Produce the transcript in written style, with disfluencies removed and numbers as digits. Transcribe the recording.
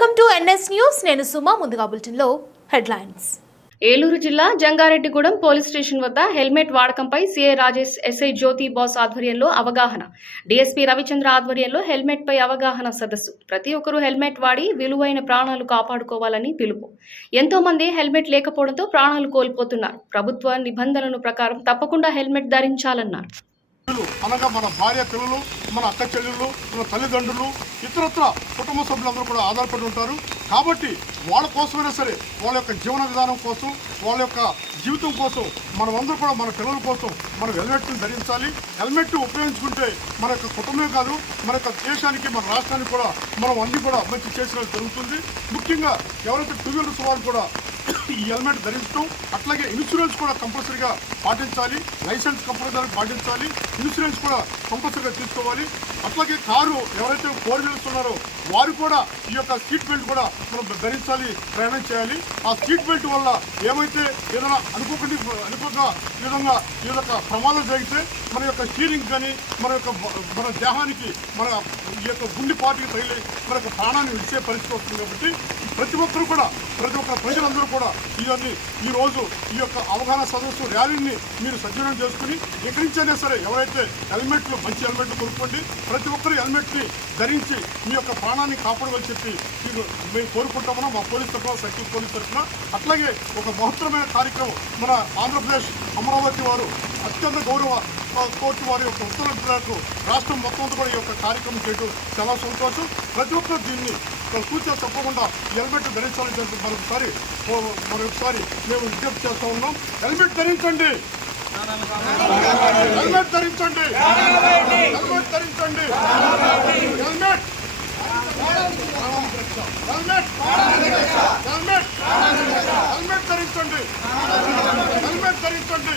Welcome to NS news. నేను సుమా. ముందుగా బులెటిన్లో హెడ్లైన్స్. ఏలూరు జిల్లా జంగారెడ్డిగూడెం పోలీస్ స్టేషన్ వద్ద హెల్మెట్ వాడకంపై సీఐ రాజేష్, ఎస్ఐ జ్యోతి బాస్ ఆధ్వర్యంలో అవగాహన. డీఎస్పీ రవిచంద్ర ఆధ్వర్యంలో హెల్మెట్ పై అవగాహన సదస్సు. ప్రతి ఒక్కరూ హెల్మెట్ వాడి విలువైన ప్రాణాలు కాపాడుకోవాలని పిలుపు. ఎంతో మంది హెల్మెట్ లేకపోవడంతో ప్రాణాలు కోల్పోతున్నారు. ప్రభుత్వ నిబంధనల ప్రకారం తప్పకుండా హెల్మెట్ ధరించాలన్నారు. అనగా మన భార్య పిల్లలు, మన అక్క చెల్లెళ్ళు, మన తల్లిదండ్రులు, ఇతరత్ర కుటుంబ సభ్యులందరూ కూడా ఆధారపడి ఉంటారు. కాబట్టి వాళ్ళ కోసమైనా సరే, వాళ్ళ యొక్క జీవన విధానం కోసం, వాళ్ళ యొక్క జీవితం కోసం మనమందరూ కూడా మన పిల్లల కోసం మనం హెల్మెట్ని ధరించాలి. హెల్మెట్ ఉపయోగించుకుంటే మన యొక్క కుటుంబమే కాదు, మన యొక్క దేశానికి, మన రాష్ట్రానికి కూడా మనం అన్ని కూడా మంచి చేసినట్టు జరుగుతుంది. ముఖ్యంగా ఎవరైతే టూ వీలర్స్ వాళ్ళు కూడా ఈ హెల్మెట్ ధరించడం, అట్లాగే ఇన్సూరెన్స్ కూడా కంపల్సరీగా పాటించాలి. లైసెన్స్ కంపల్సరీ పాటించాలి, ఇన్సూరెన్స్ కూడా కంపల్సరీగా తీసుకోవాలి. అట్లాగే కారు ఎవరైతే 4 వీలర్స్ ఉన్నారో వారు కూడా ఈ యొక్క సీట్ బెల్ట్ కూడా మనం ధరించాలి, ప్రయాణం చేయాలి. ఆ సీట్ బెల్ట్ వల్ల ఏమైతే ఏదైనా అనుకోక ఈ విధంగా ఈ యొక్క ప్రమాదం జరిగితే మన యొక్క స్టీరింగ్ కానీ మన దేహానికి మన ఈ యొక్క గుండెపాటికి తగిలి మన యొక్క ప్రాణాన్ని విడిచే పరిస్థితి వస్తుంది. కాబట్టి ప్రతి ఒక్క ప్రజలందరూ కూడా ఇవన్నీ ఈరోజు ఈ యొక్క అవగాహన సదస్సు ర్యాలీని మీరు సజ్జనం చేసుకుని ఎక్కడి నుంచైనా సరే ఎవరైతే హెల్మెట్లు, మంచి హెల్మెట్లు కొనుక్కోండి. ప్రతి ఒక్కరు హెల్మెట్ని ధరించి మీ యొక్క ప్రాణాన్ని కాపాడమని చెప్పి మేము కోరుకుంటామన్నా మా పోలీస్ తరఫున, సైకిల్ పోలీస్ తరఫున. అట్లాగే ఒక మహత్తరమైన కార్యక్రమం మన ఆంధ్రప్రదేశ్ అమరావతి వారు అత్యంత గౌరవ కోర్టు వారి యొక్క ఉత్తర్వులకు రాష్ట్రం మొత్తం కూడా ఈ యొక్క కార్యక్రమం చేయడం చాలా సంతోషం. ప్రతి ఒక్కరు దీన్ని సూచన తప్పకుండా హెల్మెట్ ధరించాలని చెప్పి మరొకసారి మేము విజ్ఞప్తి చేస్తూ ఉన్నాం. హెల్మెట్ ధరించండి, హెల్మెట్ ధరించండి, హెల్మెట్ ధరించండి, హెల్మెట్ హెల్మెట్ హెల్మెట్ హెల్మెట్ ధరించండి, హెల్మెట్ ధరించండి.